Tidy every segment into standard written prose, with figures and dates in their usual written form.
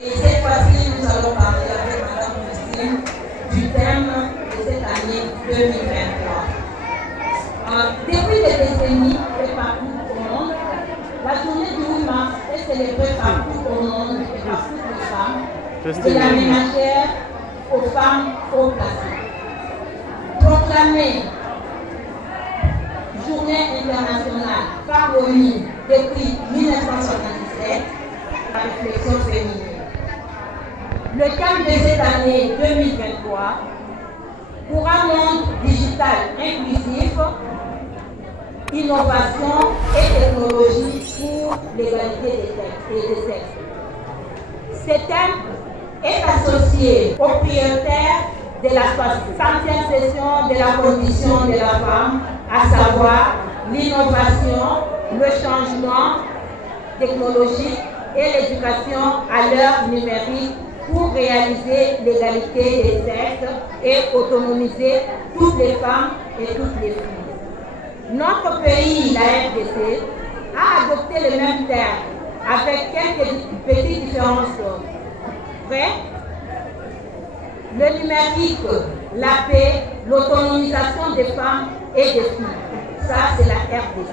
Et cette fois-ci, nous allons parler avec Madame Christine du thème de cette année 2023. Depuis des décennies et partout au monde, la journée du 8 mars est célébrée partout au monde et par toutes les femmes, de la ménagère aux femmes haut placées. Proclamée Journée internationale par l'ONU depuis 1977, la réflexion féminine. Le thème de cette année 2023, pour un monde digital inclusif, innovation et technologie pour l'égalité des sexes. Ce thème est associé au prioritaire de la 60e session de la condition de la femme, à savoir l'innovation, le changement technologique et l'éducation à l'heure numérique pour réaliser l'égalité des sexes et autonomiser toutes les femmes et toutes les filles. Notre pays, la RDC, a adopté le même terme avec quelques petites différences près. Le numérique, la paix, l'autonomisation des femmes et des filles. Ça, c'est la RDC.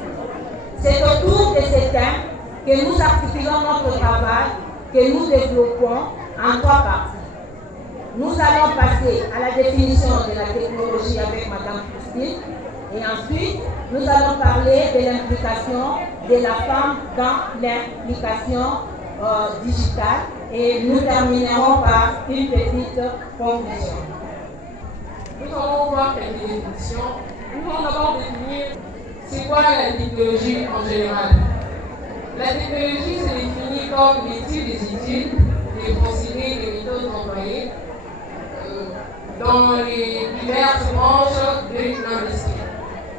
C'est autour de ces thèmes que nous articulons notre travail, que nous développons en 3 parties. Nous allons passer à la définition de la technologie avec Madame Christine et ensuite, nous allons parler de l'implication de la femme dans l'implication digitale et nous terminerons par une petite conclusion. Nous allons voir quelques définitions. Nous allons d'abord définir c'est quoi la technologie en général. La technologie se définit comme l'étude des études, des procédés, des méthodes employées dans les diverses branches de l'industrie.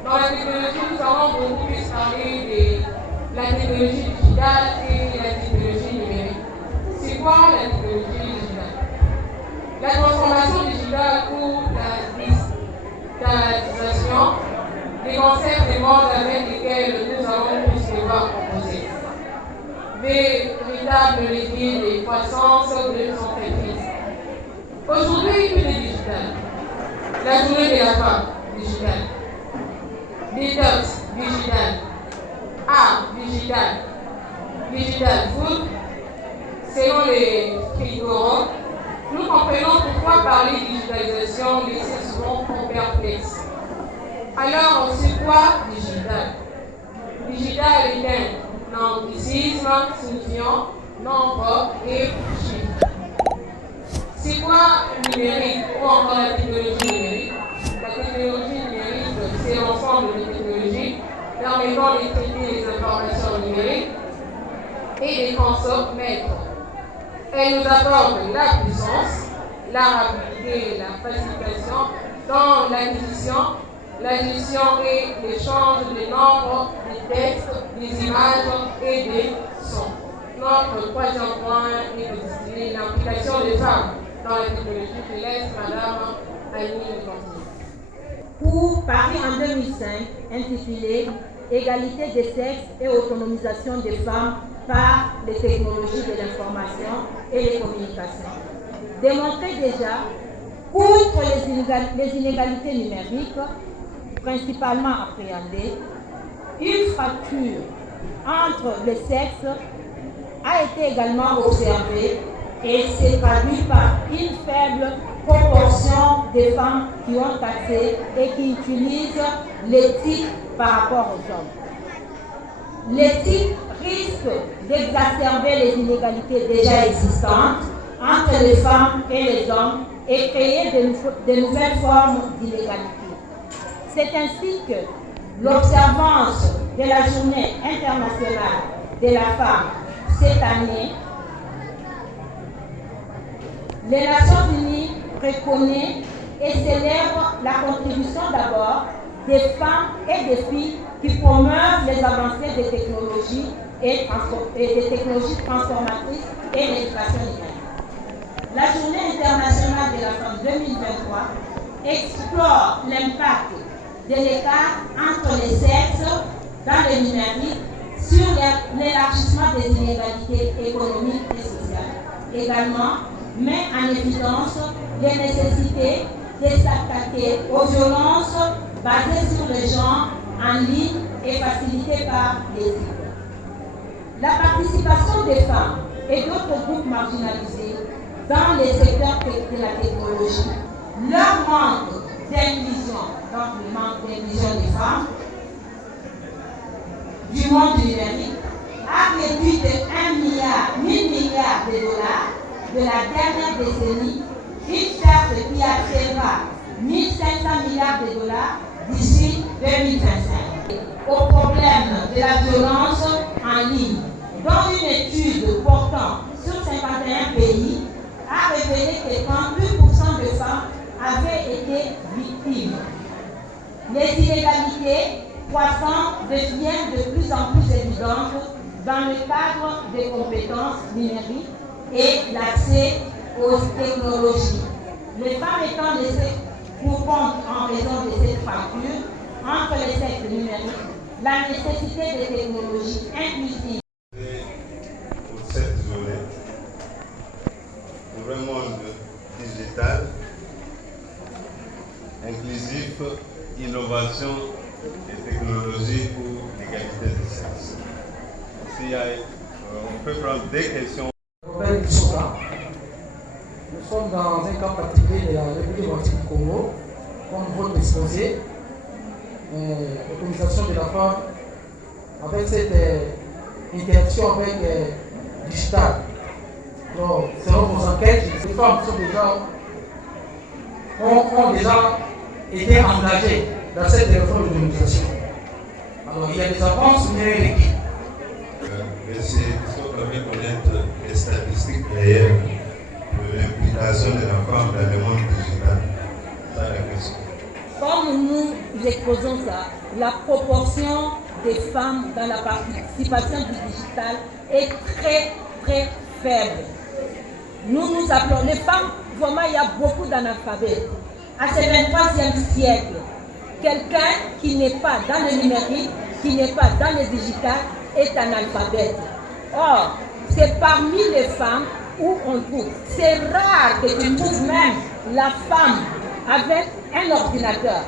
Dans la technologie, nous allons beaucoup plus parler de la technologie digitale et la technologie numérique. C'est quoi la technologie digitale? La transformation digitale ou la digitalisation des concepts des mondes avec lesquels nous allons tous devoir composer. Véritable levier de croissance de nos entreprises. Aujourd'hui, tout est digital. La journée de la femme, digitale. Detox, digital. Art, digital. Digital food. Selon les frigoraux, nous comprenons pourquoi parler de digitalisation laisse souvent perplexe. Alors, c'est quoi digital? Digital est un anglicisme signifiant nombre et chiffre. C'est quoi le numérique ou encore la technologie numérique? La technologie numérique, c'est l'ensemble des technologies permettant de traiter les informations numériques et de transmettre. Elle nous apporte la puissance, la rapidité et la facilitation dans l'acquisition, la gestion et l'échange des nombres, des textes, des images et des sons. Notre 3e point est de destiné l'implication des femmes dans la technologie. Je laisse Madame Annie continuer. Pour Paris en 2005, intitulé Égalité des sexes et autonomisation des femmes par les technologies de l'information et les communications, démontrait déjà, outre les inégalités numériques, principalement appréhendées, une fracture entre les sexes a été également observée et s'est traduite par une faible proportion des femmes qui ont accès et qui utilisent l'éthique par rapport aux hommes. L'éthique risque d'exacerber les inégalités déjà existantes entre les femmes et les hommes et créer de nouvelles formes d'inégalité. C'est ainsi que l'observance de la Journée internationale de la femme cette année, les Nations Unies reconnaissent et célèbrent la contribution d'abord des femmes et des filles qui promeuvent les avancées des technologies et des technologies transformatrices et l'éducation numérique. La Journée internationale de la femme 2023 explore l'impact de l'écart entre les sexes dans le numérique sur l'élargissement des inégalités économiques et sociales. également met en évidence les nécessités de s'attaquer aux violences basées sur le genre en ligne et facilitées par les sites. La participation des femmes et d'autres groupes marginalisés dans les secteurs de la technologie, leur manque d'inclusion, donc le manque d'inclusion des femmes, du monde numérique, a réduit de 1 milliard de dollars de la dernière décennie, une perte qui atteindra 1 500 milliards de dollars d'ici 2025. Au problème de la violence en ligne, dont une étude portant sur 51 pays a révélé que 38% de femmes avaient été victimes. Les inégalités croissantes deviennent de plus en plus évidentes dans le cadre des compétences numériques et l'accès aux technologies. Les femmes étant laissées pour compte en raison de cette fracture entre les sexes numériques, la nécessité des technologies inclusives. Pour cette journée, pour un monde digital, inclusif, innovation et technologie pour l'égalité des sexes. On peut prendre des questions. Nous sommes dans un camp particulier de la République démocratique du Congo, comme votre exposé, l'autonomisation de la femme, avec cette interaction avec digital. Donc, selon vos enquêtes, les femmes ont déjà été engagées dans cette réforme d'autonomisation. Alors, il y a des avances numériques. Merci. Est-ce qu'on peut connaître les statistiques réelles de l'implication de la femme dans le monde digital? C'est la question. Comme nous exposons ça, la proportion des femmes dans la participation du digital est très faible. Nous appelons les femmes, vraiment il y a beaucoup d'analphabètes. À ce 23e siècle, quelqu'un qui n'est pas dans le numérique, qui n'est pas dans le digital, est analphabète. Or, c'est parmi les femmes où on trouve. C'est rare que tu trouves même la femme avec un ordinateur.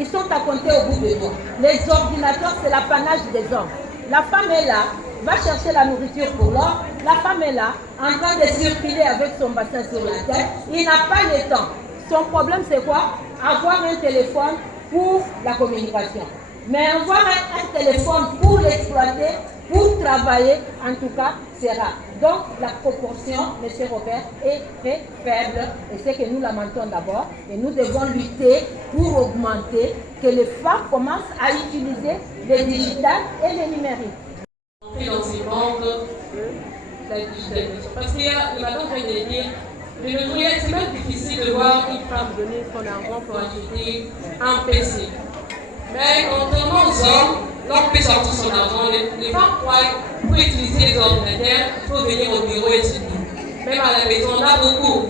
Ils sont à compter au bout des doigts. Les ordinateurs, c'est l'apanage des hommes. La femme est là, va chercher la nourriture pour l'homme. La femme est là, en train de circuler avec son bassin sur la tête. Il n'a pas le temps. Son problème, c'est quoi? Avoir un téléphone pour la communication. Mais avoir un téléphone pour l'exploiter, pour travailler, en tout cas, c'est rare. Donc, la proportion, M. Robert, est très faible. Et c'est que nous lamentons d'abord. Et nous devons lutter pour augmenter, que les femmes commencent à utiliser le digital et le numérique. Dans ces bandes, la digitalisation. Parce qu'il y a, madame vient de dire, c'est même difficile de voir une femme donner son argent pour acheter un PC. Mais contrairement aux hommes, l'homme peut sortir son argent. Les femmes croient pour utiliser les ordinateurs, il faut venir au bureau et étudier. Même à la maison, on a beaucoup.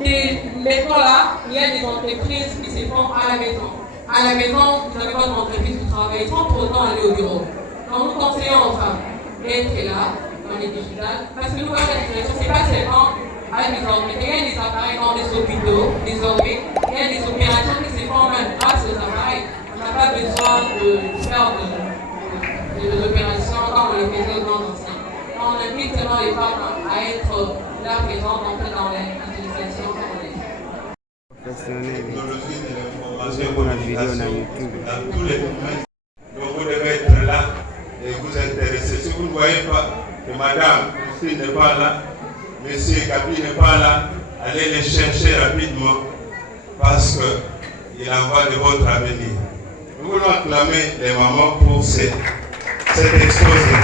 Maintenant là, il y a des entreprises qui se font à la maison. À la maison, vous n'avez pas d'entreprise qui travaille sans pour autant aller au bureau. Donc nous conseillons aux femmes d'être là, dans les digitales, parce que nous voyons la situation, ce n'est pas seulement avec les ordinateurs. Il y a des appareils dans les hôpitaux, désormais. Il y a des opérations qui se font même grâce aux appareils. On n'a pas besoin de faire des opérations comme on les faisait aux grands anciens. On invite seulement les femmes à être là présentes dans l'utilisation comme on les fait. Dans tous les domaines. Donc vous devez être là et vous intéresser. Si vous ne voyez pas que madame Christine n'est pas là, monsieur Gabi n'est pas là, allez les chercher rapidement parce qu'il en va de votre avenir. Nous voulons acclamer les mamans pour cet exposé.